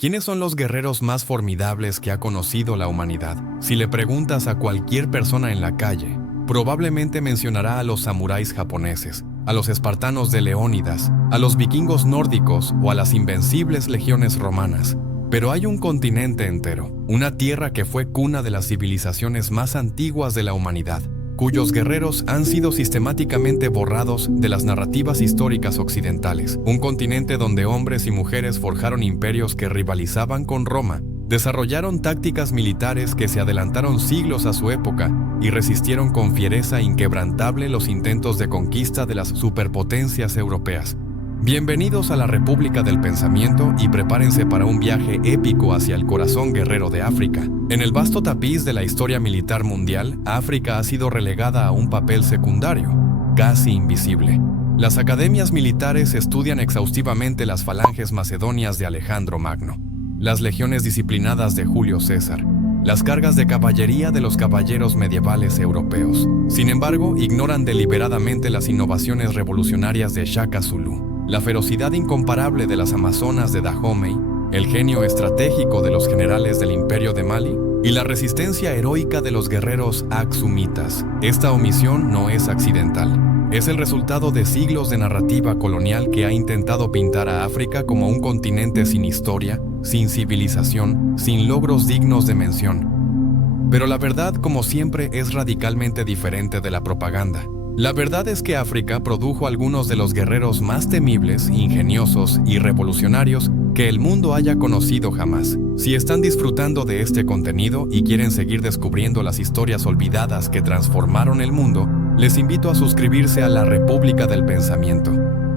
¿Quiénes son los guerreros más formidables que ha conocido la humanidad? Si le preguntas a cualquier persona en la calle, probablemente mencionará a los samuráis japoneses, a los espartanos de Leónidas, a los vikingos nórdicos o a las invencibles legiones romanas. Pero hay un continente entero, una tierra que fue cuna de las civilizaciones más antiguas de la humanidad, cuyos guerreros han sido sistemáticamente borrados de las narrativas históricas occidentales. Un continente donde hombres y mujeres forjaron imperios que rivalizaban con Roma, desarrollaron tácticas militares que se adelantaron siglos a su época y resistieron con fiereza inquebrantable los intentos de conquista de las superpotencias europeas. Bienvenidos a la República del Pensamiento y prepárense para un viaje épico hacia el corazón guerrero de África. En el vasto tapiz de la historia militar mundial, África ha sido relegada a un papel secundario, casi invisible. Las academias militares estudian exhaustivamente las falanges macedonias de Alejandro Magno, las legiones disciplinadas de Julio César, las cargas de caballería de los caballeros medievales europeos. Sin embargo, ignoran deliberadamente las innovaciones revolucionarias de Shaka Zulu, la ferocidad incomparable de las amazonas de Dahomey, el genio estratégico de los generales del Imperio de Mali y la resistencia heroica de los guerreros aksumitas. Esta omisión no es accidental. Es el resultado de siglos de narrativa colonial que ha intentado pintar a África como un continente sin historia, sin civilización, sin logros dignos de mención. Pero la verdad, como siempre, es radicalmente diferente de la propaganda. La verdad es que África produjo algunos de los guerreros más temibles, ingeniosos y revolucionarios que el mundo haya conocido jamás. Si están disfrutando de este contenido y quieren seguir descubriendo las historias olvidadas que transformaron el mundo, les invito a suscribirse a la República del Pensamiento.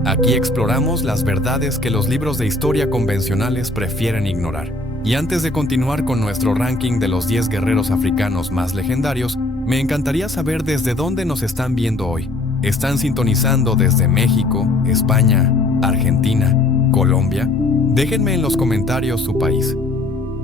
Aquí exploramos las verdades que los libros de historia convencionales prefieren ignorar. Y antes de continuar con nuestro ranking de los 10 guerreros africanos más legendarios, me encantaría saber desde dónde nos están viendo hoy. ¿Están sintonizando desde México, España, Argentina, Colombia? Déjenme en los comentarios su país.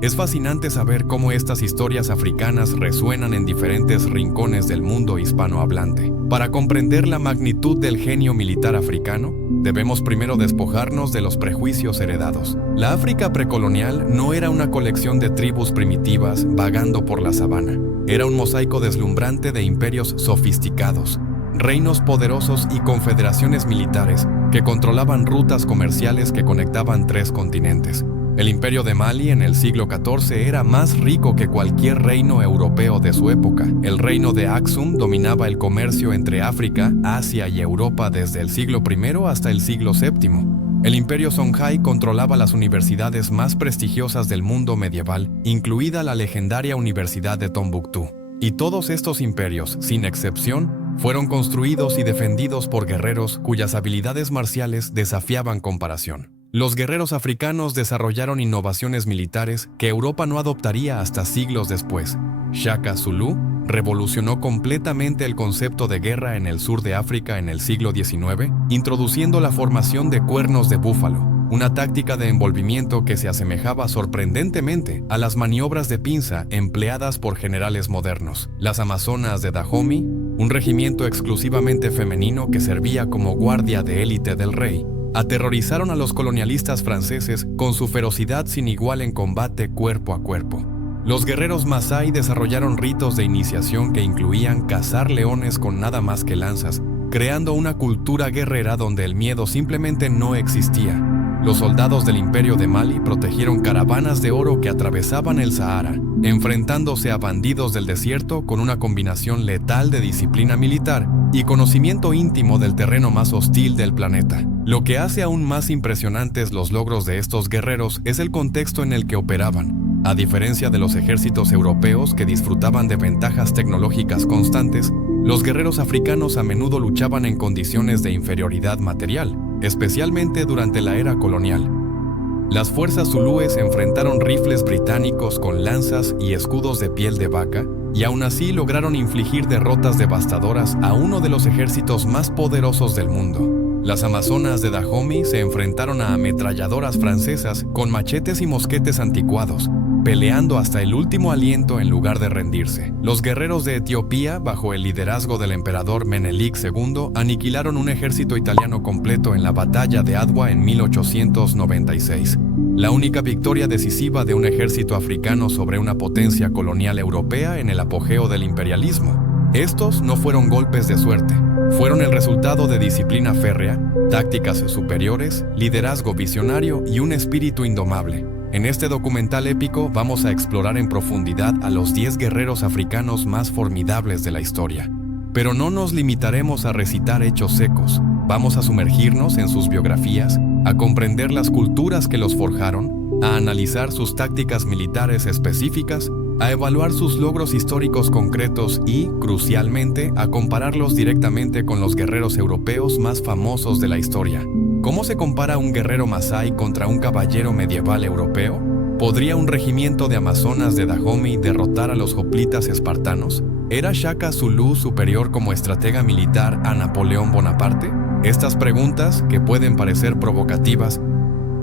Es fascinante saber cómo estas historias africanas resuenan en diferentes rincones del mundo hispanohablante. Para comprender la magnitud del genio militar africano, debemos primero despojarnos de los prejuicios heredados. La África precolonial no era una colección de tribus primitivas vagando por la sabana. Era un mosaico deslumbrante de imperios sofisticados, reinos poderosos y confederaciones militares que controlaban rutas comerciales que conectaban 3 continentes. El Imperio de Mali en el siglo XIV era más rico que cualquier reino europeo de su época. El reino de Aksum dominaba el comercio entre África, Asia y Europa desde el siglo I hasta el siglo VII. El Imperio Songhai controlaba las universidades más prestigiosas del mundo medieval, incluida la legendaria Universidad de Tombuctú. Y todos estos imperios, sin excepción, fueron construidos y defendidos por guerreros cuyas habilidades marciales desafiaban comparación. Los guerreros africanos desarrollaron innovaciones militares que Europa no adoptaría hasta siglos después. Shaka Zulu revolucionó completamente el concepto de guerra en el sur de África en el siglo XIX, introduciendo la formación de cuernos de búfalo, una táctica de envolvimiento que se asemejaba sorprendentemente a las maniobras de pinza empleadas por generales modernos. Las amazonas de Dahomey, un regimiento exclusivamente femenino que servía como guardia de élite del rey, aterrorizaron a los colonialistas franceses con su ferocidad sin igual en combate cuerpo a cuerpo. Los guerreros Masái desarrollaron ritos de iniciación que incluían cazar leones con nada más que lanzas, creando una cultura guerrera donde el miedo simplemente no existía. Los soldados del Imperio de Mali protegieron caravanas de oro que atravesaban el Sahara, enfrentándose a bandidos del desierto con una combinación letal de disciplina militar y conocimiento íntimo del terreno más hostil del planeta. Lo que hace aún más impresionantes los logros de estos guerreros es el contexto en el que operaban. A diferencia de los ejércitos europeos que disfrutaban de ventajas tecnológicas constantes, los guerreros africanos a menudo luchaban en condiciones de inferioridad material, especialmente durante la era colonial. Las fuerzas zulúes enfrentaron rifles británicos con lanzas y escudos de piel de vaca, y aún así lograron infligir derrotas devastadoras a uno de los ejércitos más poderosos del mundo. Las amazonas de Dahomey se enfrentaron a ametralladoras francesas con machetes y mosquetes anticuados, peleando hasta el último aliento en lugar de rendirse. Los guerreros de Etiopía, bajo el liderazgo del emperador Menelik II, aniquilaron un ejército italiano completo en la batalla de Adwa en 1896. La única victoria decisiva de un ejército africano sobre una potencia colonial europea en el apogeo del imperialismo. Estos no fueron golpes de suerte, fueron el resultado de disciplina férrea, tácticas superiores, liderazgo visionario y un espíritu indomable. En este documental épico vamos a explorar en profundidad a los 10 guerreros africanos más formidables de la historia. Pero no nos limitaremos a recitar hechos secos, vamos a sumergirnos en sus biografías, a comprender las culturas que los forjaron, a analizar sus tácticas militares específicas, a evaluar sus logros históricos concretos y, crucialmente, a compararlos directamente con los guerreros europeos más famosos de la historia. ¿Cómo se compara un guerrero masái contra un caballero medieval europeo? ¿Podría un regimiento de amazonas de Dahomey derrotar a los hoplitas espartanos? ¿Era Shaka Zulu superior como estratega militar a Napoleón Bonaparte? Estas preguntas, que pueden parecer provocativas,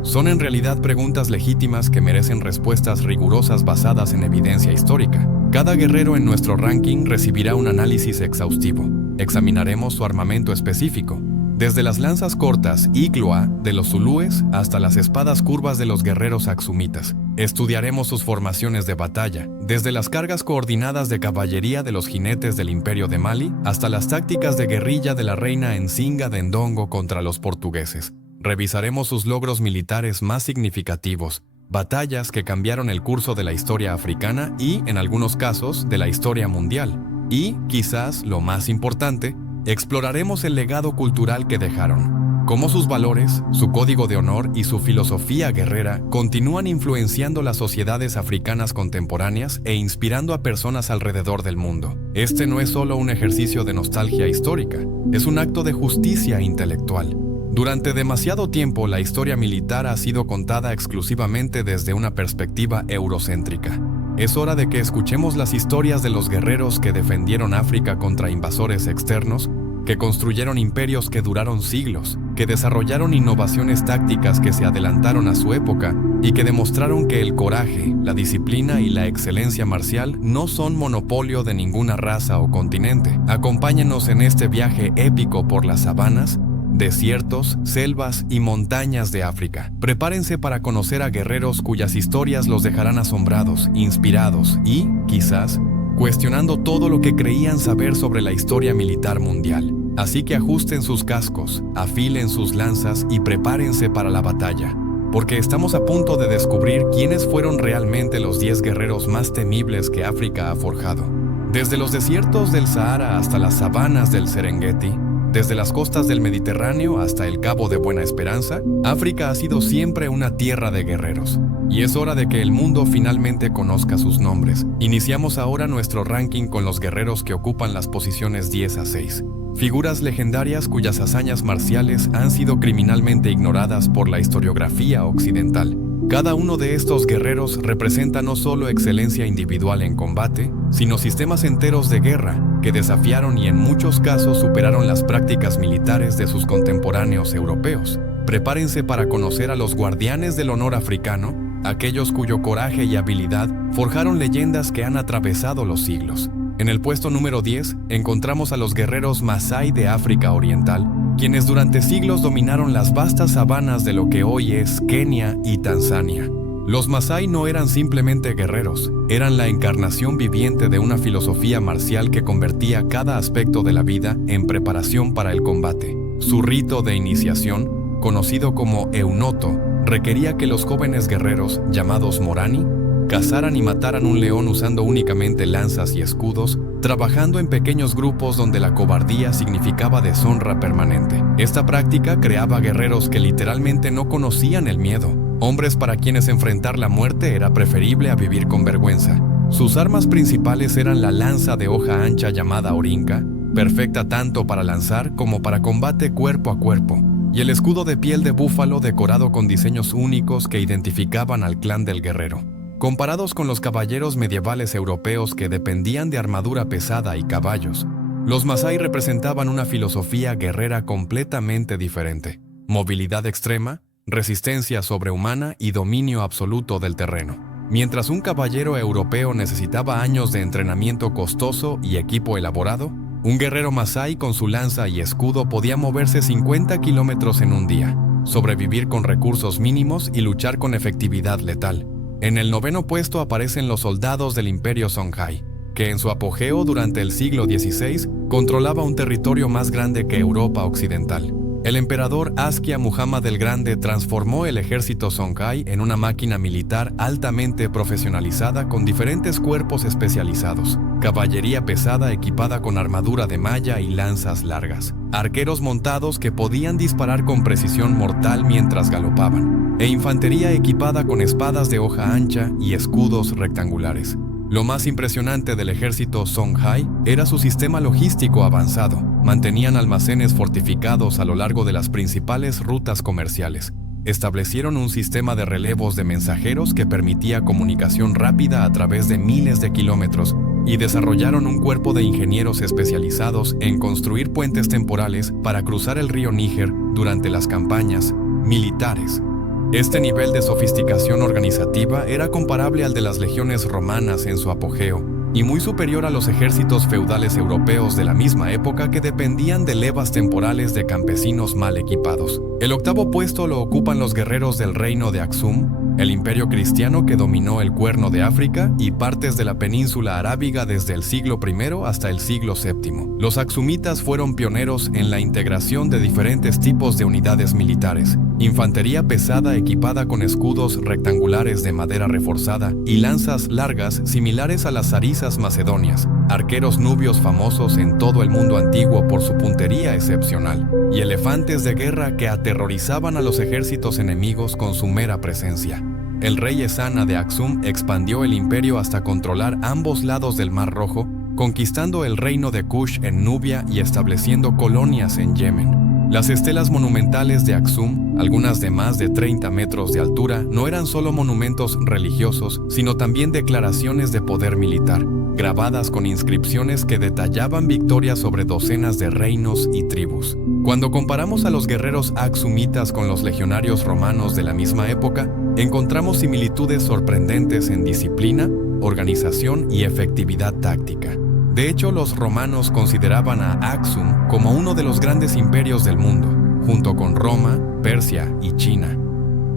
son en realidad preguntas legítimas que merecen respuestas rigurosas basadas en evidencia histórica. Cada guerrero en nuestro ranking recibirá un análisis exhaustivo. Examinaremos su armamento específico, desde las lanzas cortas Iglua de los zulúes hasta las espadas curvas de los guerreros aksumitas. Estudiaremos sus formaciones de batalla, desde las cargas coordinadas de caballería de los jinetes del Imperio de Mali hasta las tácticas de guerrilla de la reina Nzinga de Ndongo contra los portugueses. Revisaremos sus logros militares más significativos, batallas que cambiaron el curso de la historia africana y, en algunos casos, de la historia mundial. Y, quizás lo más importante, exploraremos el legado cultural que dejaron, cómo sus valores, su código de honor y su filosofía guerrera continúan influenciando las sociedades africanas contemporáneas e inspirando a personas alrededor del mundo. Este no es solo un ejercicio de nostalgia histórica, es un acto de justicia intelectual. Durante demasiado tiempo, la historia militar ha sido contada exclusivamente desde una perspectiva eurocéntrica. Es hora de que escuchemos las historias de los guerreros que defendieron África contra invasores externos, que construyeron imperios que duraron siglos, que desarrollaron innovaciones tácticas que se adelantaron a su época y que demostraron que el coraje, la disciplina y la excelencia marcial no son monopolio de ninguna raza o continente. Acompáñenos en este viaje épico por las sabanas, desiertos, selvas y montañas de África. Prepárense para conocer a guerreros cuyas historias los dejarán asombrados, inspirados y, quizás, cuestionando todo lo que creían saber sobre la historia militar mundial. Así que ajusten sus cascos, afilen sus lanzas y prepárense para la batalla, porque estamos a punto de descubrir quiénes fueron realmente los 10 guerreros más temibles que África ha forjado. Desde los desiertos del Sahara hasta las sabanas del Serengeti, desde las costas del Mediterráneo hasta el Cabo de Buena Esperanza, África ha sido siempre una tierra de guerreros. Y es hora de que el mundo finalmente conozca sus nombres. Iniciamos ahora nuestro ranking con los guerreros que ocupan las posiciones 10 a 6. Figuras legendarias cuyas hazañas marciales han sido criminalmente ignoradas por la historiografía occidental. Cada uno de estos guerreros representa no solo excelencia individual en combate, sino sistemas enteros de guerra que desafiaron y en muchos casos superaron las prácticas militares de sus contemporáneos europeos. Prepárense para conocer a los guardianes del honor africano, aquellos cuyo coraje y habilidad forjaron leyendas que han atravesado los siglos. En el puesto número 10 encontramos a los guerreros Masái de África Oriental, quienes durante siglos dominaron las vastas sabanas de lo que hoy es Kenia y Tanzania. Los Masái no eran simplemente guerreros, eran la encarnación viviente de una filosofía marcial que convertía cada aspecto de la vida en preparación para el combate. Su rito de iniciación, conocido como eunoto, requería que los jóvenes guerreros, llamados Morani, cazaran y mataran un león usando únicamente lanzas y escudos, trabajando en pequeños grupos donde la cobardía significaba deshonra permanente. Esta práctica creaba guerreros que literalmente no conocían el miedo, hombres para quienes enfrentar la muerte era preferible a vivir con vergüenza. Sus armas principales eran la lanza de hoja ancha llamada orinca, perfecta tanto para lanzar como para combate cuerpo a cuerpo, y el escudo de piel de búfalo decorado con diseños únicos que identificaban al clan del guerrero. Comparados con los caballeros medievales europeos que dependían de armadura pesada y caballos, los Masái representaban una filosofía guerrera completamente diferente: movilidad extrema, resistencia sobrehumana y dominio absoluto del terreno. Mientras un caballero europeo necesitaba años de entrenamiento costoso y equipo elaborado, un guerrero masái con su lanza y escudo podía moverse 50 kilómetros en un día, sobrevivir con recursos mínimos y luchar con efectividad letal. En el noveno puesto aparecen los soldados del Imperio Songhai, que en su apogeo durante el siglo XVI controlaba un territorio más grande que Europa occidental. El emperador Askia Muhammad el Grande transformó el ejército Songhai en una máquina militar altamente profesionalizada con diferentes cuerpos especializados, caballería pesada equipada con armadura de malla y lanzas largas, arqueros montados que podían disparar con precisión mortal mientras galopaban, e infantería equipada con espadas de hoja ancha y escudos rectangulares. Lo más impresionante del ejército Songhai era su sistema logístico avanzado. Mantenían almacenes fortificados a lo largo de las principales rutas comerciales. Establecieron un sistema de relevos de mensajeros que permitía comunicación rápida a través de miles de kilómetros y desarrollaron un cuerpo de ingenieros especializados en construir puentes temporales para cruzar el río Níger durante las campañas militares. Este nivel de sofisticación organizativa era comparable al de las legiones romanas en su apogeo y muy superior a los ejércitos feudales europeos de la misma época que dependían de levas temporales de campesinos mal equipados. El octavo puesto lo ocupan los guerreros del reino de Aksum, el imperio cristiano que dominó el Cuerno de África y partes de la península arábiga desde el siglo I hasta el siglo VII. Los aksumitas fueron pioneros en la integración de diferentes tipos de unidades militares, infantería pesada equipada con escudos rectangulares de madera reforzada y lanzas largas similares a las zarizas macedonias, arqueros nubios famosos en todo el mundo antiguo por su puntería excepcional, y elefantes de guerra que aterrorizaban a los ejércitos enemigos con su mera presencia. El rey Ezana de Aksum expandió el imperio hasta controlar ambos lados del Mar Rojo, conquistando el reino de Kush en Nubia y estableciendo colonias en Yemen. Las estelas monumentales de Aksum, algunas de más de 30 metros de altura, no eran solo monumentos religiosos, sino también declaraciones de poder militar, grabadas con inscripciones que detallaban victorias sobre docenas de reinos y tribus. Cuando comparamos a los guerreros aksumitas con los legionarios romanos de la misma época, encontramos similitudes sorprendentes en disciplina, organización y efectividad táctica. De hecho, los romanos consideraban a Aksum como uno de los grandes imperios del mundo, junto con Roma, Persia y China.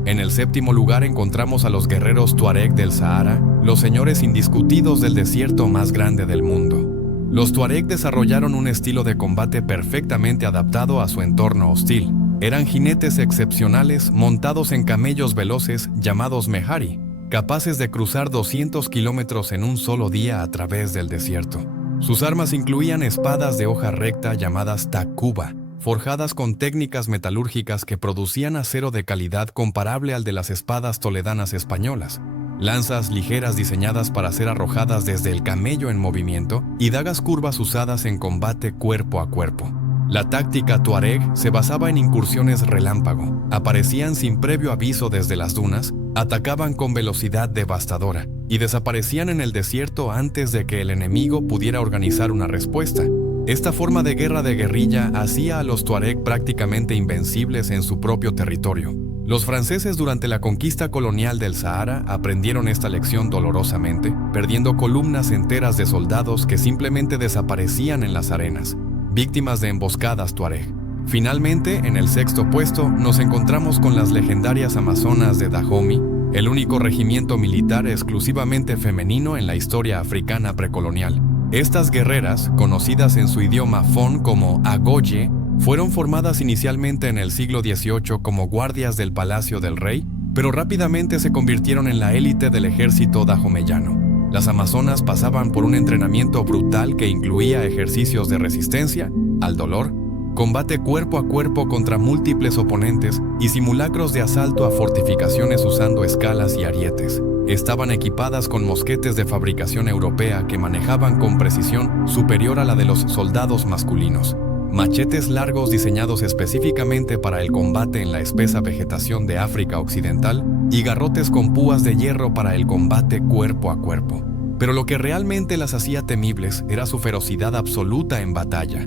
En el séptimo lugar encontramos a los guerreros Tuareg del Sahara, los señores indiscutidos del desierto más grande del mundo. Los Tuareg desarrollaron un estilo de combate perfectamente adaptado a su entorno hostil. Eran jinetes excepcionales montados en camellos veloces llamados mehari, capaces de cruzar 200 kilómetros en un solo día a través del desierto. Sus armas incluían espadas de hoja recta llamadas takuba, forjadas con técnicas metalúrgicas que producían acero de calidad comparable al de las espadas toledanas españolas, lanzas ligeras diseñadas para ser arrojadas desde el camello en movimiento y dagas curvas usadas en combate cuerpo a cuerpo. La táctica tuareg se basaba en incursiones relámpago, aparecían sin previo aviso desde las dunas, atacaban con velocidad devastadora y desaparecían en el desierto antes de que el enemigo pudiera organizar una respuesta. Esta forma de guerra de guerrilla hacía a los tuareg prácticamente invencibles en su propio territorio. Los franceses durante la conquista colonial del Sahara aprendieron esta lección dolorosamente, perdiendo columnas enteras de soldados que simplemente desaparecían en las arenas, víctimas de emboscadas tuareg. Finalmente, en el sexto puesto, nos encontramos con las legendarias amazonas de Dahomey, el único regimiento militar exclusivamente femenino en la historia africana precolonial. Estas guerreras, conocidas en su idioma Fon como Agoye, fueron formadas inicialmente en el siglo XVIII como guardias del Palacio del Rey, pero rápidamente se convirtieron en la élite del ejército dahomeyano. Las amazonas pasaban por un entrenamiento brutal que incluía ejercicios de resistencia al dolor, combate cuerpo a cuerpo contra múltiples oponentes y simulacros de asalto a fortificaciones usando escalas y arietes. Estaban equipadas con mosquetes de fabricación europea que manejaban con precisión superior a la de los soldados masculinos, machetes largos diseñados específicamente para el combate en la espesa vegetación de África Occidental y garrotes con púas de hierro para el combate cuerpo a cuerpo. Pero lo que realmente las hacía temibles era su ferocidad absoluta en batalla.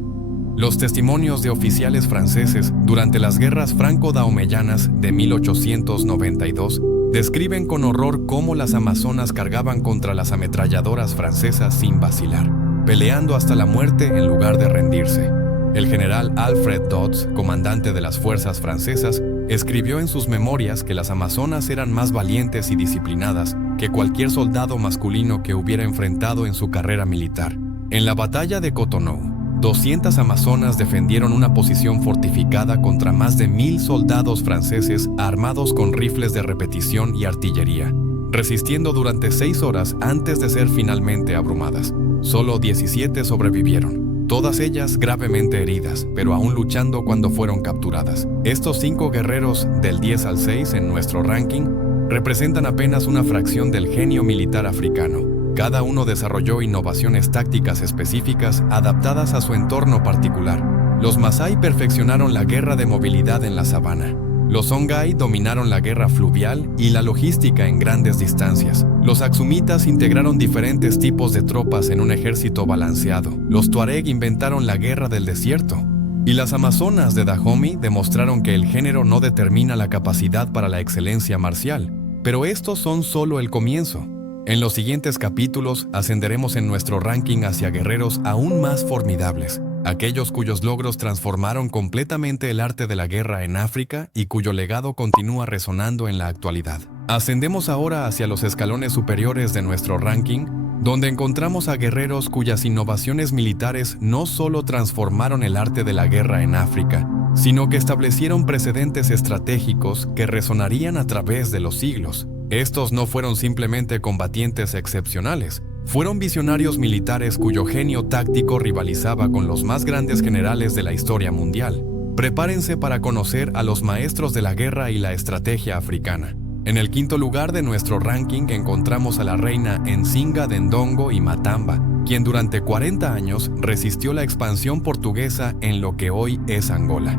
Los testimonios de oficiales franceses durante las guerras franco-dahomeyanas de 1892 describen con horror cómo las amazonas cargaban contra las ametralladoras francesas sin vacilar, peleando hasta la muerte en lugar de rendirse. El general Alfred Dodds, comandante de las fuerzas francesas, escribió en sus memorias que las amazonas eran más valientes y disciplinadas que cualquier soldado masculino que hubiera enfrentado en su carrera militar. En la batalla de Cotonou, 200 amazonas defendieron una posición fortificada contra más de 1000 soldados franceses armados con rifles de repetición y artillería, resistiendo durante 6 horas antes de ser finalmente abrumadas. Solo 17 sobrevivieron, todas ellas gravemente heridas, pero aún luchando cuando fueron capturadas. Estos 5 guerreros del 10 al 6 en nuestro ranking representan apenas una fracción del genio militar africano. Cada uno desarrolló innovaciones tácticas específicas adaptadas a su entorno particular. Los Masái perfeccionaron la guerra de movilidad en la sabana. Los Songhai dominaron la guerra fluvial y la logística en grandes distancias. Los Aksumitas integraron diferentes tipos de tropas en un ejército balanceado. Los Tuareg inventaron la guerra del desierto. Y las Amazonas de Dahomey demostraron que el género no determina la capacidad para la excelencia marcial. Pero estos son solo el comienzo. En los siguientes capítulos ascenderemos en nuestro ranking hacia guerreros aún más formidables, aquellos cuyos logros transformaron completamente el arte de la guerra en África y cuyo legado continúa resonando en la actualidad. Ascendemos ahora hacia los escalones superiores de nuestro ranking, donde encontramos a guerreros cuyas innovaciones militares no solo transformaron el arte de la guerra en África, sino que establecieron precedentes estratégicos que resonarían a través de los siglos. Estos no fueron simplemente combatientes excepcionales, fueron visionarios militares cuyo genio táctico rivalizaba con los más grandes generales de la historia mundial. Prepárense para conocer a los maestros de la guerra y la estrategia africana. En el 5º lugar de nuestro ranking encontramos a la reina Nzinga de Ndongo y Matamba, quien durante 40 años resistió la expansión portuguesa en lo que hoy es Angola.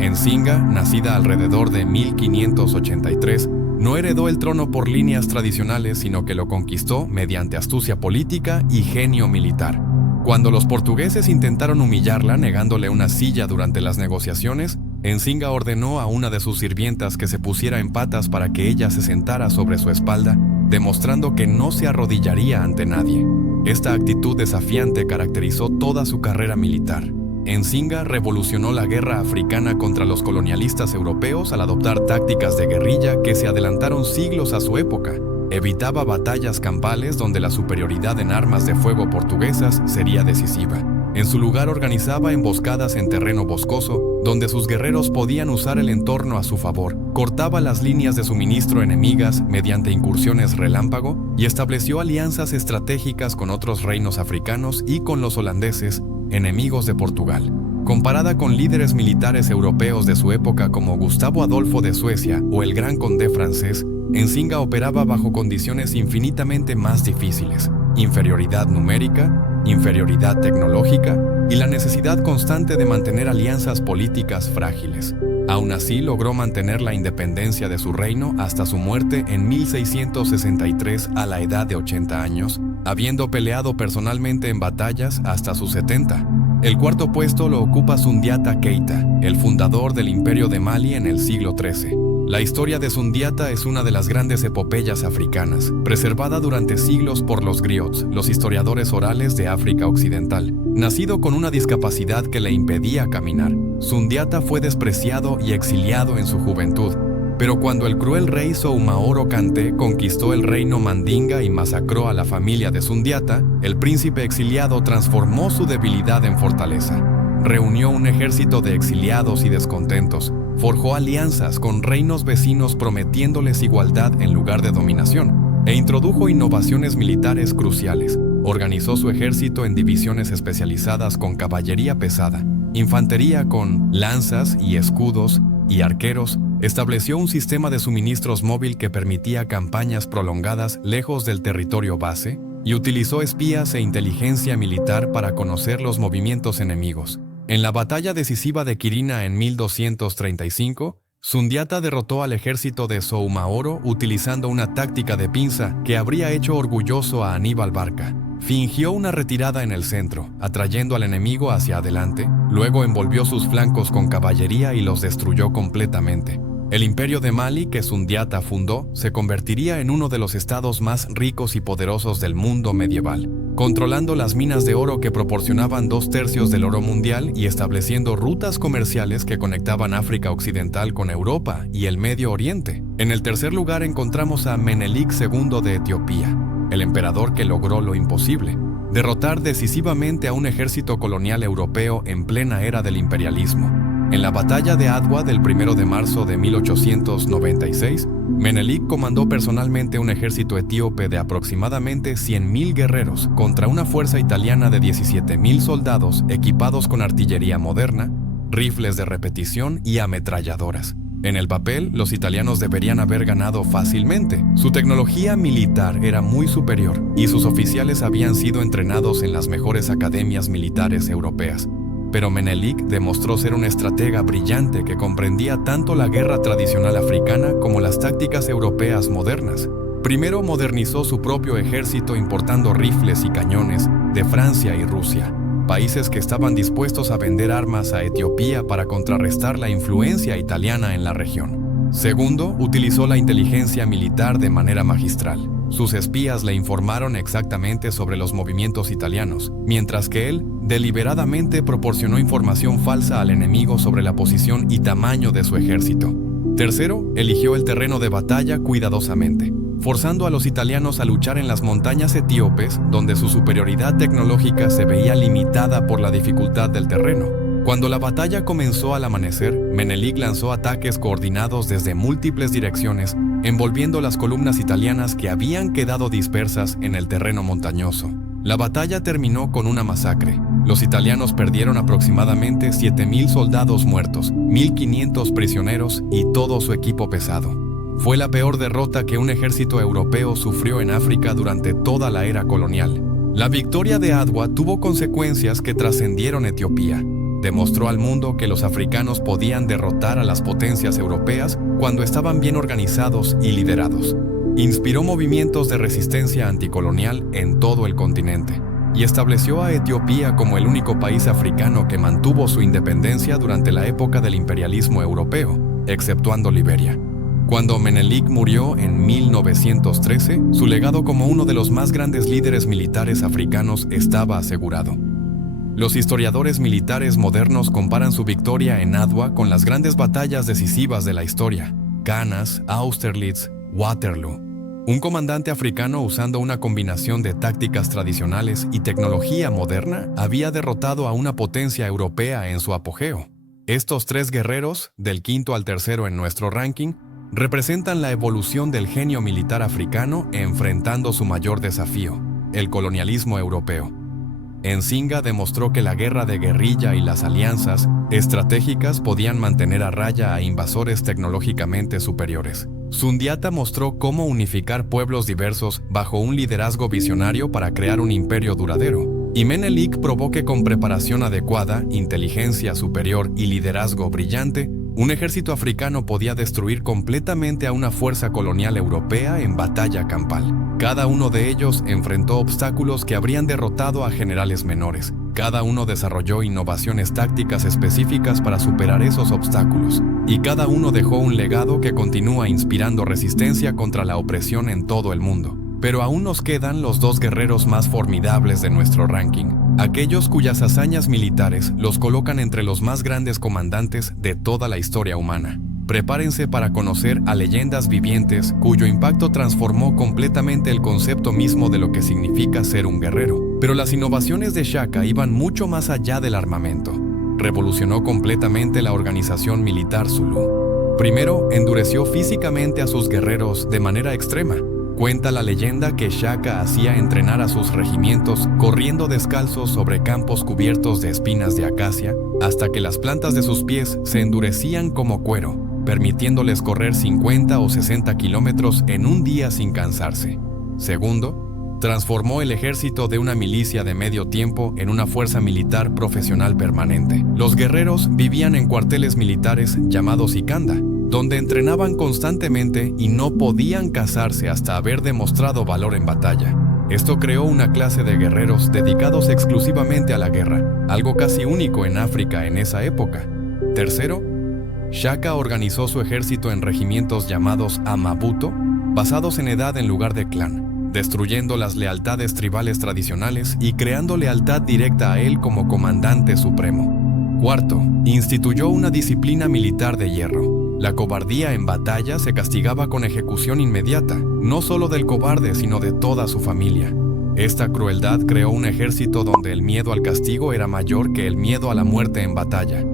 Nzinga, nacida alrededor de 1583, no heredó el trono por líneas tradicionales, sino que lo conquistó mediante astucia política y genio militar. Cuando los portugueses intentaron humillarla negándole una silla durante las negociaciones, Nzinga ordenó a una de sus sirvientas que se pusiera en patas para que ella se sentara sobre su espalda, demostrando que no se arrodillaría ante nadie. Esta actitud desafiante caracterizó toda su carrera militar. Nzinga revolucionó la guerra africana contra los colonialistas europeos al adoptar tácticas de guerrilla que se adelantaron siglos a su época. Evitaba batallas campales donde la superioridad en armas de fuego portuguesas sería decisiva. En su lugar organizaba emboscadas en terreno boscoso, donde sus guerreros podían usar el entorno a su favor. Cortaba las líneas de suministro enemigas mediante incursiones relámpago y estableció alianzas estratégicas con otros reinos africanos y con los holandeses, enemigos de Portugal. Comparada con líderes militares europeos de su época como Gustavo Adolfo de Suecia o el Gran Condé francés, Nzinga operaba bajo condiciones infinitamente más difíciles: inferioridad numérica, inferioridad tecnológica y la necesidad constante de mantener alianzas políticas frágiles. Aún así, logró mantener la independencia de su reino hasta su muerte en 1663 a la edad de 80 años, habiendo peleado personalmente en batallas hasta sus 70. El 4º puesto lo ocupa Sundiata Keita, el fundador del Imperio de Mali en el siglo XIII. La historia de Sundiata es una de las grandes epopeyas africanas, preservada durante siglos por los griots, los historiadores orales de África Occidental. Nacido con una discapacidad que le impedía caminar, Sundiata fue despreciado y exiliado en su juventud. Pero cuando el cruel rey Soumaoro Kanté conquistó el reino Mandinga y masacró a la familia de Sundiata, el príncipe exiliado transformó su debilidad en fortaleza. Reunió un ejército de exiliados y descontentos, forjó alianzas con reinos vecinos prometiéndoles igualdad en lugar de dominación, e introdujo innovaciones militares cruciales. Organizó su ejército en divisiones especializadas con caballería pesada, infantería con lanzas y escudos, y arqueros. Estableció un sistema de suministros móvil que permitía campañas prolongadas lejos del territorio base, y utilizó espías e inteligencia militar para conocer los movimientos enemigos. En la batalla decisiva de Quirina en 1235, Sundiata derrotó al ejército de Soumaoro utilizando una táctica de pinza que habría hecho orgulloso a Aníbal Barca. Fingió una retirada en el centro, atrayendo al enemigo hacia adelante, luego envolvió sus flancos con caballería y los destruyó completamente. El imperio de Mali que Sundiata fundó se convertiría en uno de los estados más ricos y poderosos del mundo medieval, controlando las minas de oro que proporcionaban 2/3 del oro mundial y estableciendo rutas comerciales que conectaban África Occidental con Europa y el Medio Oriente. En el tercer lugar encontramos a Menelik II de Etiopía, el emperador que logró lo imposible: derrotar decisivamente a un ejército colonial europeo en plena era del imperialismo. En la batalla de Adwa del 1 de marzo de 1896, Menelik comandó personalmente un ejército etíope de aproximadamente 100.000 guerreros contra una fuerza italiana de 17.000 soldados equipados con artillería moderna, rifles de repetición y ametralladoras. En el papel, los italianos deberían haber ganado fácilmente. Su tecnología militar era muy superior y sus oficiales habían sido entrenados en las mejores academias militares europeas. Pero Menelik demostró ser un estratega brillante que comprendía tanto la guerra tradicional africana como las tácticas europeas modernas. Primero modernizó su propio ejército importando rifles y cañones de Francia y Rusia, países que estaban dispuestos a vender armas a Etiopía para contrarrestar la influencia italiana en la región. Segundo, utilizó la inteligencia militar de manera magistral. Sus espías le informaron exactamente sobre los movimientos italianos, mientras que él deliberadamente proporcionó información falsa al enemigo sobre la posición y tamaño de su ejército. Tercero, eligió el terreno de batalla cuidadosamente, forzando a los italianos a luchar en las montañas etíopes, donde su superioridad tecnológica se veía limitada por la dificultad del terreno. Cuando la batalla comenzó al amanecer, Menelik lanzó ataques coordinados desde múltiples direcciones, envolviendo las columnas italianas que habían quedado dispersas en el terreno montañoso. La batalla terminó con una masacre. Los italianos perdieron aproximadamente 7.000 soldados muertos, 1.500 prisioneros y todo su equipo pesado. Fue la peor derrota que un ejército europeo sufrió en África durante toda la era colonial. La victoria de Adwa tuvo consecuencias que trascendieron Etiopía. Demostró al mundo que los africanos podían derrotar a las potencias europeas cuando estaban bien organizados y liderados. Inspiró movimientos de resistencia anticolonial en todo el continente y estableció a Etiopía como el único país africano que mantuvo su independencia durante la época del imperialismo europeo, exceptuando Liberia. Cuando Menelik murió en 1913, su legado como uno de los más grandes líderes militares africanos estaba asegurado. Los historiadores militares modernos comparan su victoria en Adwa con las grandes batallas decisivas de la historia: Cannas, Austerlitz, Waterloo. Un comandante africano usando una combinación de tácticas tradicionales y tecnología moderna había derrotado a una potencia europea en su apogeo. Estos tres guerreros, del quinto al tercero en nuestro ranking, representan la evolución del genio militar africano enfrentando su mayor desafío, el colonialismo europeo. Nzinga demostró que la guerra de guerrilla y las alianzas estratégicas podían mantener a raya a invasores tecnológicamente superiores. Sundiata mostró cómo unificar pueblos diversos bajo un liderazgo visionario para crear un imperio duradero. Y Menelik probó que con preparación adecuada, inteligencia superior y liderazgo brillante, un ejército africano podía destruir completamente a una fuerza colonial europea en batalla campal. Cada uno de ellos enfrentó obstáculos que habrían derrotado a generales menores. Cada uno desarrolló innovaciones tácticas específicas para superar esos obstáculos. Y cada uno dejó un legado que continúa inspirando resistencia contra la opresión en todo el mundo. Pero aún nos quedan los dos guerreros más formidables de nuestro ranking, aquellos cuyas hazañas militares los colocan entre los más grandes comandantes de toda la historia humana. Prepárense para conocer a leyendas vivientes cuyo impacto transformó completamente el concepto mismo de lo que significa ser un guerrero. Pero las innovaciones de Shaka iban mucho más allá del armamento. Revolucionó completamente la organización militar zulú. Primero, endureció físicamente a sus guerreros de manera extrema. Cuenta la leyenda que Shaka hacía entrenar a sus regimientos corriendo descalzos sobre campos cubiertos de espinas de acacia hasta que las plantas de sus pies se endurecían como cuero, permitiéndoles correr 50 o 60 kilómetros en un día sin cansarse. Segundo, transformó el ejército de una milicia de medio tiempo en una fuerza militar profesional permanente. Los guerreros vivían en cuarteles militares llamados Ikanda, donde entrenaban constantemente y no podían casarse hasta haber demostrado valor en batalla. Esto creó una clase de guerreros dedicados exclusivamente a la guerra, algo casi único en África en esa época. Tercero, Shaka organizó su ejército en regimientos llamados Amabuto, basados en edad en lugar de clan, destruyendo las lealtades tribales tradicionales y creando lealtad directa a él como comandante supremo. Cuarto, instituyó una disciplina militar de hierro. La cobardía en batalla se castigaba con ejecución inmediata, no solo del cobarde, sino de toda su familia. Esta crueldad creó un ejército donde el miedo al castigo era mayor que el miedo a la muerte en batalla.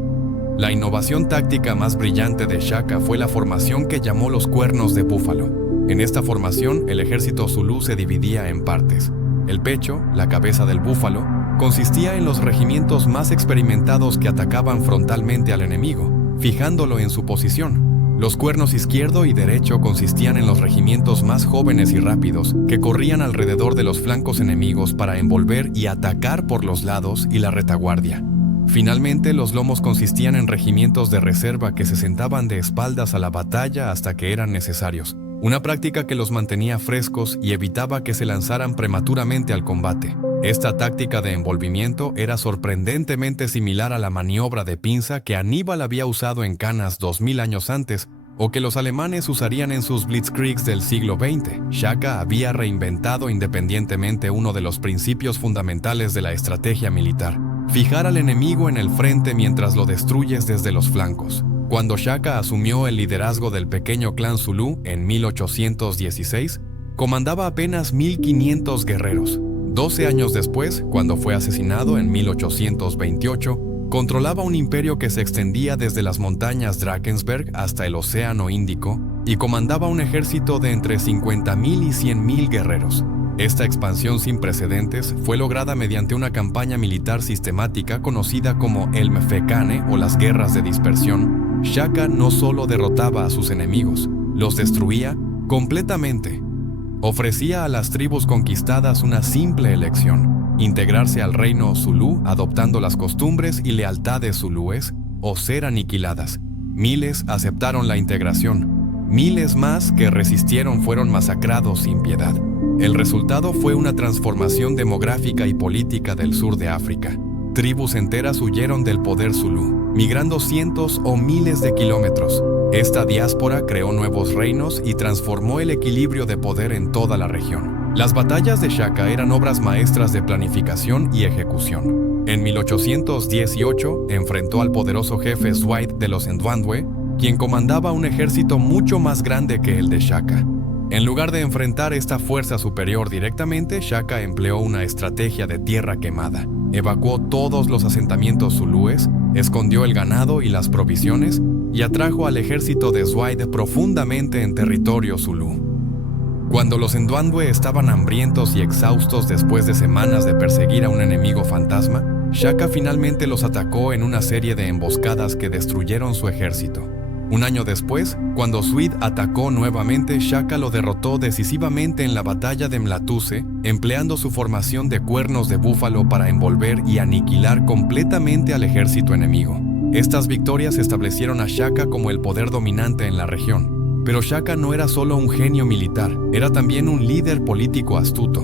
La innovación táctica más brillante de Shaka fue la formación que llamó los cuernos de búfalo. En esta formación, el ejército zulú se dividía en partes. El pecho, la cabeza del búfalo, consistía en los regimientos más experimentados que atacaban frontalmente al enemigo, fijándolo en su posición. Los cuernos izquierdo y derecho consistían en los regimientos más jóvenes y rápidos que corrían alrededor de los flancos enemigos para envolver y atacar por los lados y la retaguardia. Finalmente, los lomos consistían en regimientos de reserva que se sentaban de espaldas a la batalla hasta que eran necesarios, una práctica que los mantenía frescos y evitaba que se lanzaran prematuramente al combate. Esta táctica de envolvimiento era sorprendentemente similar a la maniobra de pinza que Aníbal había usado en Canas 2000 años antes, o que los alemanes usarían en sus blitzkriegs del siglo XX. Shaka había reinventado independientemente uno de los principios fundamentales de la estrategia militar: fijar al enemigo en el frente mientras lo destruyes desde los flancos. Cuando Shaka asumió el liderazgo del pequeño clan zulú en 1816, comandaba apenas 1500 guerreros. 12 años después, cuando fue asesinado en 1828, controlaba un imperio que se extendía desde las montañas Drakensberg hasta el Océano Índico y comandaba un ejército de entre 50.000 y 100.000 guerreros. Esta expansión sin precedentes fue lograda mediante una campaña militar sistemática conocida como el Mfecane o las guerras de dispersión. Shaka no solo derrotaba a sus enemigos, los destruía completamente. Ofrecía a las tribus conquistadas una simple elección: integrarse al reino zulú adoptando las costumbres y lealtades zulúes o ser aniquiladas. Miles aceptaron la integración. Miles más que resistieron fueron masacrados sin piedad. El resultado fue una transformación demográfica y política del sur de África. Tribus enteras huyeron del poder zulú, migrando cientos o miles de kilómetros. Esta diáspora creó nuevos reinos y transformó el equilibrio de poder en toda la región. Las batallas de Shaka eran obras maestras de planificación y ejecución. En 1818 enfrentó al poderoso jefe Zwide de los Ndwandwe, quien comandaba un ejército mucho más grande que el de Shaka. En lugar de enfrentar esta fuerza superior directamente, Shaka empleó una estrategia de tierra quemada. Evacuó todos los asentamientos zulúes, escondió el ganado y las provisiones y atrajo al ejército de Zwide profundamente en territorio zulú. Cuando los Ndwandwe estaban hambrientos y exhaustos después de semanas de perseguir a un enemigo fantasma, Shaka finalmente los atacó en una serie de emboscadas que destruyeron su ejército. Un año después, cuando Zwide atacó nuevamente, Shaka lo derrotó decisivamente en la batalla de Mlatuse, empleando su formación de cuernos de búfalo para envolver y aniquilar completamente al ejército enemigo. Estas victorias establecieron a Shaka como el poder dominante en la región. Pero Shaka no era solo un genio militar, era también un líder político astuto.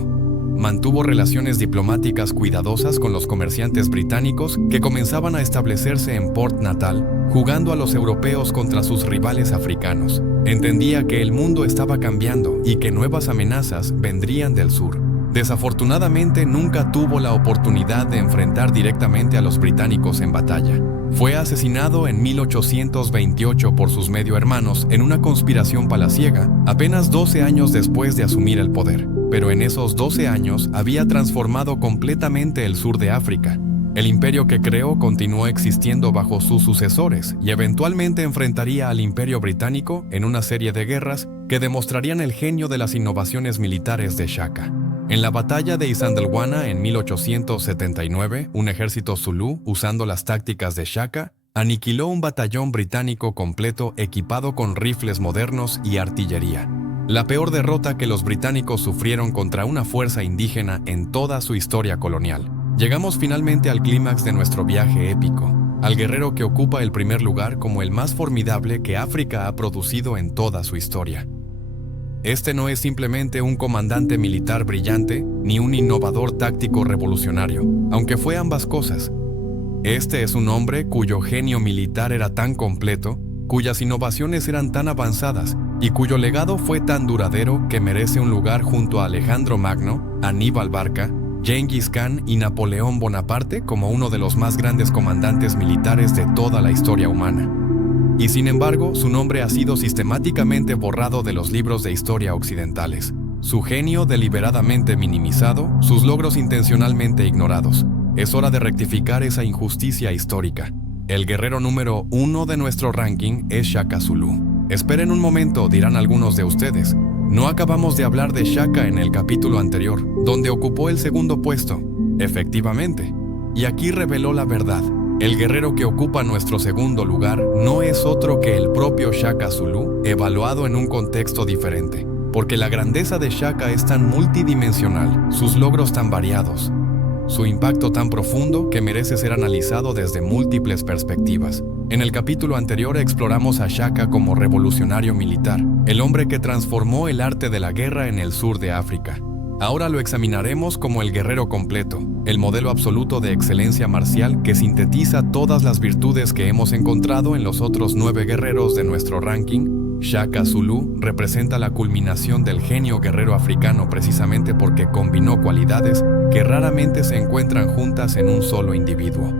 Mantuvo relaciones diplomáticas cuidadosas con los comerciantes británicos que comenzaban a establecerse en Port Natal, jugando a los europeos contra sus rivales africanos. Entendía que el mundo estaba cambiando y que nuevas amenazas vendrían del sur. Desafortunadamente, nunca tuvo la oportunidad de enfrentar directamente a los británicos en batalla. Fue asesinado en 1828 por sus medio hermanos en una conspiración palaciega, apenas 12 años después de asumir el poder. Pero en esos 12 años había transformado completamente el sur de África. El imperio que creó continuó existiendo bajo sus sucesores y eventualmente enfrentaría al imperio británico en una serie de guerras que demostrarían el genio de las innovaciones militares de Shaka. En la batalla de Isandlwana en 1879, un ejército zulú, usando las tácticas de Shaka, aniquiló un batallón británico completo equipado con rifles modernos y artillería. La peor derrota que los británicos sufrieron contra una fuerza indígena en toda su historia colonial. Llegamos finalmente al clímax de nuestro viaje épico, al guerrero que ocupa el primer lugar como el más formidable que África ha producido en toda su historia. Este no es simplemente un comandante militar brillante, ni un innovador táctico revolucionario, aunque fue ambas cosas. Este es un hombre cuyo genio militar era tan completo, cuyas innovaciones eran tan avanzadas y cuyo legado fue tan duradero que merece un lugar junto a Alejandro Magno, Aníbal Barca, Gengis Khan y Napoleón Bonaparte como uno de los más grandes comandantes militares de toda la historia humana. Y sin embargo, su nombre ha sido sistemáticamente borrado de los libros de historia occidentales. Su genio deliberadamente minimizado, sus logros intencionalmente ignorados. Es hora de rectificar esa injusticia histórica. El guerrero número 1 de nuestro ranking es Shaka Zulu. Esperen un momento, dirán algunos de ustedes. No acabamos de hablar de Shaka en el capítulo anterior, donde ocupó el segundo puesto. Efectivamente. Y aquí reveló la verdad. El guerrero que ocupa nuestro segundo lugar no es otro que el propio Shaka Zulu, evaluado en un contexto diferente. Porque la grandeza de Shaka es tan multidimensional, sus logros tan variados, su impacto tan profundo que merece ser analizado desde múltiples perspectivas. En el capítulo anterior exploramos a Shaka como revolucionario militar, el hombre que transformó el arte de la guerra en el sur de África. Ahora lo examinaremos como el guerrero completo, el modelo absoluto de excelencia marcial que sintetiza todas las virtudes que hemos encontrado en los otros 9 guerreros de nuestro ranking. Shaka Zulu representa la culminación del genio guerrero africano precisamente porque combinó cualidades que raramente se encuentran juntas en un solo individuo.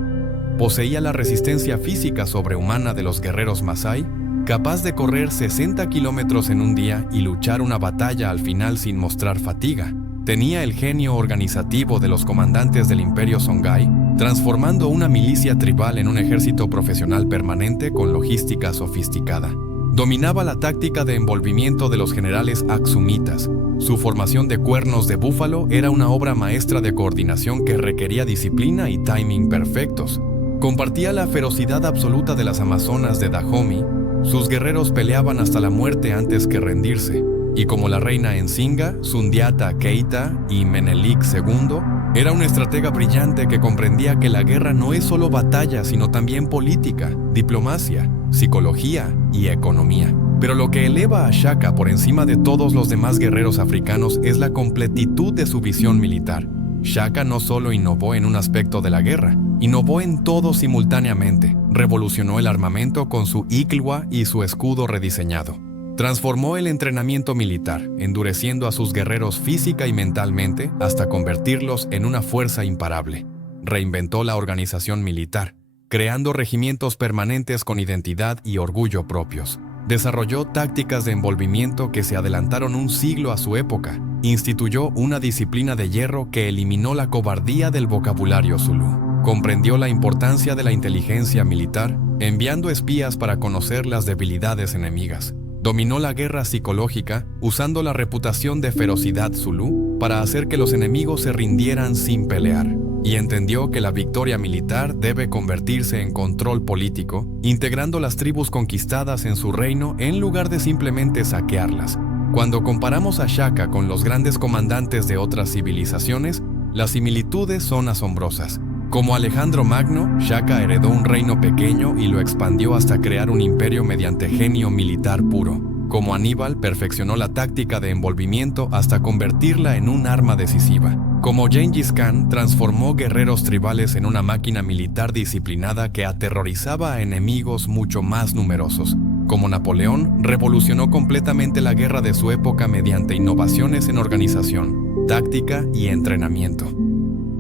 Poseía la resistencia física sobrehumana de los guerreros Masái, capaz de correr 60 kilómetros en un día y luchar una batalla al final sin mostrar fatiga. Tenía el genio organizativo de los comandantes del Imperio Songhai, transformando una milicia tribal en un ejército profesional permanente con logística sofisticada. Dominaba la táctica de envolvimiento de los generales aksumitas. Su formación de cuernos de búfalo era una obra maestra de coordinación que requería disciplina y timing perfectos. Compartía la ferocidad absoluta de las amazonas de Dahomey. Sus guerreros peleaban hasta la muerte antes que rendirse. Y como la reina Nzinga, Sundiata Keita y Menelik II, era un estratega brillante que comprendía que la guerra no es solo batalla, sino también política, diplomacia, psicología y economía. Pero lo que eleva a Shaka por encima de todos los demás guerreros africanos es la completitud de su visión militar. Shaka no solo innovó en un aspecto de la guerra, innovó en todo simultáneamente. Revolucionó el armamento con su Iklwa y su escudo rediseñado. Transformó el entrenamiento militar, endureciendo a sus guerreros física y mentalmente hasta convertirlos en una fuerza imparable. Reinventó la organización militar, creando regimientos permanentes con identidad y orgullo propios. Desarrolló tácticas de envolvimiento que se adelantaron un siglo a su época. Instituyó una disciplina de hierro que eliminó la cobardía del vocabulario zulú. Comprendió la importancia de la inteligencia militar, enviando espías para conocer las debilidades enemigas. Dominó la guerra psicológica, usando la reputación de ferocidad zulú para hacer que los enemigos se rindieran sin pelear. Y entendió que la victoria militar debe convertirse en control político, integrando las tribus conquistadas en su reino en lugar de simplemente saquearlas. Cuando comparamos a Shaka con los grandes comandantes de otras civilizaciones, las similitudes son asombrosas. Como Alejandro Magno, Shaka heredó un reino pequeño y lo expandió hasta crear un imperio mediante genio militar puro. Como Aníbal, perfeccionó la táctica de envolvimiento hasta convertirla en un arma decisiva. Como Gengis Khan, transformó guerreros tribales en una máquina militar disciplinada que aterrorizaba a enemigos mucho más numerosos. Como Napoleón, revolucionó completamente la guerra de su época mediante innovaciones en organización, táctica y entrenamiento.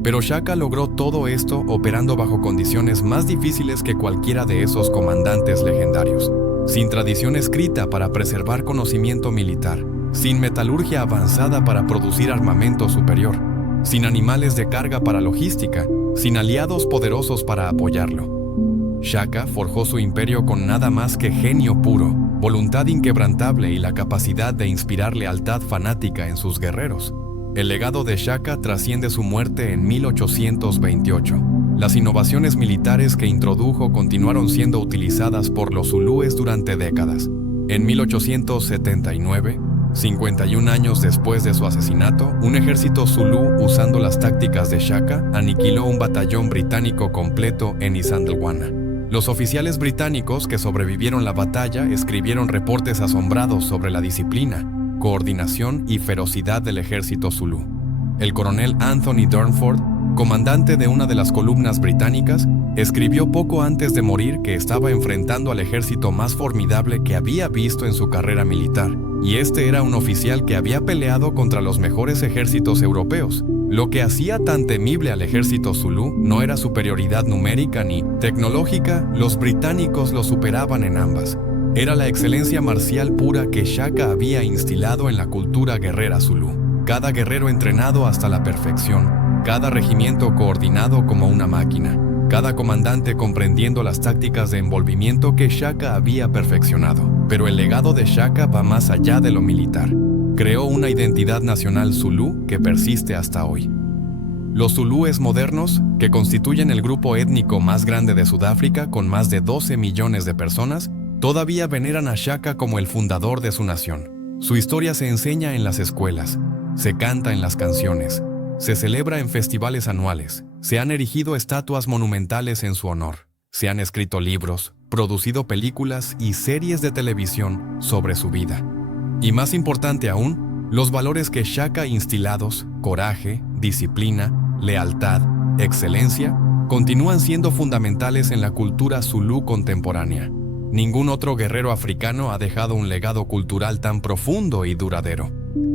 Pero Shaka logró todo esto operando bajo condiciones más difíciles que cualquiera de esos comandantes legendarios. Sin tradición escrita para preservar conocimiento militar, sin metalurgia avanzada para producir armamento superior, sin animales de carga para logística, sin aliados poderosos para apoyarlo. Shaka forjó su imperio con nada más que genio puro, voluntad inquebrantable y la capacidad de inspirar lealtad fanática en sus guerreros. El legado de Shaka trasciende su muerte en 1828. Las innovaciones militares que introdujo continuaron siendo utilizadas por los zulúes durante décadas. En 1879, 51 años después de su asesinato, un ejército zulú, usando las tácticas de Shaka, aniquiló un batallón británico completo en Isandlwana. Los oficiales británicos que sobrevivieron la batalla escribieron reportes asombrados sobre la disciplina, coordinación y ferocidad del ejército zulú. El coronel Anthony Durnford, comandante de una de las columnas británicas, escribió poco antes de morir que estaba enfrentando al ejército más formidable que había visto en su carrera militar, y este era un oficial que había peleado contra los mejores ejércitos europeos. Lo que hacía tan temible al ejército zulú no era superioridad numérica ni tecnológica, los británicos lo superaban en ambas. Era la excelencia marcial pura que Shaka había instilado en la cultura guerrera zulú. Cada guerrero entrenado hasta la perfección, cada regimiento coordinado como una máquina, cada comandante comprendiendo las tácticas de envolvimiento que Shaka había perfeccionado. Pero el legado de Shaka va más allá de lo militar. Creó una identidad nacional zulú que persiste hasta hoy. Los zulúes modernos, que constituyen el grupo étnico más grande de Sudáfrica con más de 12 millones de personas, todavía veneran a Shaka como el fundador de su nación. Su historia se enseña en las escuelas, se canta en las canciones, se celebra en festivales anuales, se han erigido estatuas monumentales en su honor, se han escrito libros, producido películas y series de televisión sobre su vida. Y más importante aún, los valores que Shaka instilados, coraje, disciplina, lealtad, excelencia, continúan siendo fundamentales en la cultura zulú contemporánea. Ningún otro guerrero africano ha dejado un legado cultural tan profundo y duradero.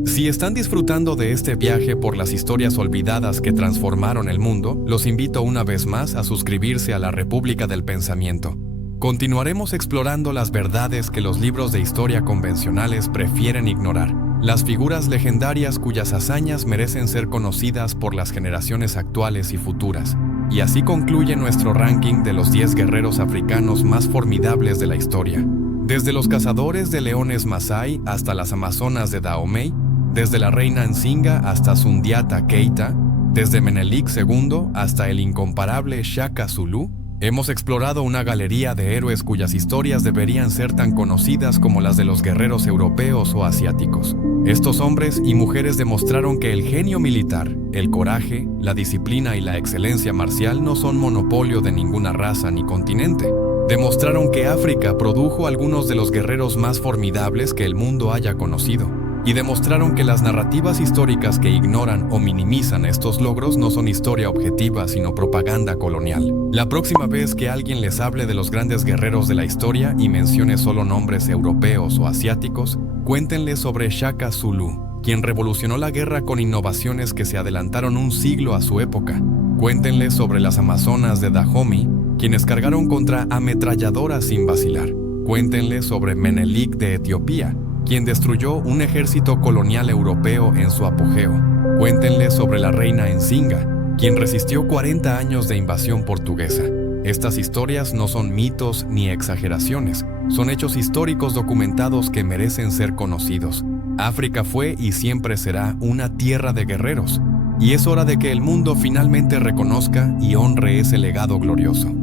Si están disfrutando de este viaje por las historias olvidadas que transformaron el mundo, los invito una vez más a suscribirse a la República del Pensamiento. Continuaremos explorando las verdades que los libros de historia convencionales prefieren ignorar, las figuras legendarias cuyas hazañas merecen ser conocidas por las generaciones actuales y futuras. Y así concluye nuestro ranking de los 10 guerreros africanos más formidables de la historia. Desde los cazadores de leones Masái hasta las amazonas de Dahomey, desde la reina Nzinga hasta Sundiata Keita, desde Menelik II hasta el incomparable Shaka Zulu, hemos explorado una galería de héroes cuyas historias deberían ser tan conocidas como las de los guerreros europeos o asiáticos. Estos hombres y mujeres demostraron que el genio militar, el coraje, la disciplina y la excelencia marcial no son monopolio de ninguna raza ni continente. Demostraron que África produjo algunos de los guerreros más formidables que el mundo haya conocido. Y demostraron que las narrativas históricas que ignoran o minimizan estos logros no son historia objetiva, sino propaganda colonial. La próxima vez que alguien les hable de los grandes guerreros de la historia y mencione solo nombres europeos o asiáticos, cuéntenle sobre Shaka Zulu, quien revolucionó la guerra con innovaciones que se adelantaron un siglo a su época. Cuéntenle sobre las amazonas de Dahomey, quienes cargaron contra ametralladoras sin vacilar. Cuéntenle sobre Menelik de Etiopía, quien destruyó un ejército colonial europeo en su apogeo. Cuéntenle sobre la reina Nzinga, quien resistió 40 años de invasión portuguesa. Estas historias no son mitos ni exageraciones, son hechos históricos documentados que merecen ser conocidos. África fue y siempre será una tierra de guerreros, y es hora de que el mundo finalmente reconozca y honre ese legado glorioso.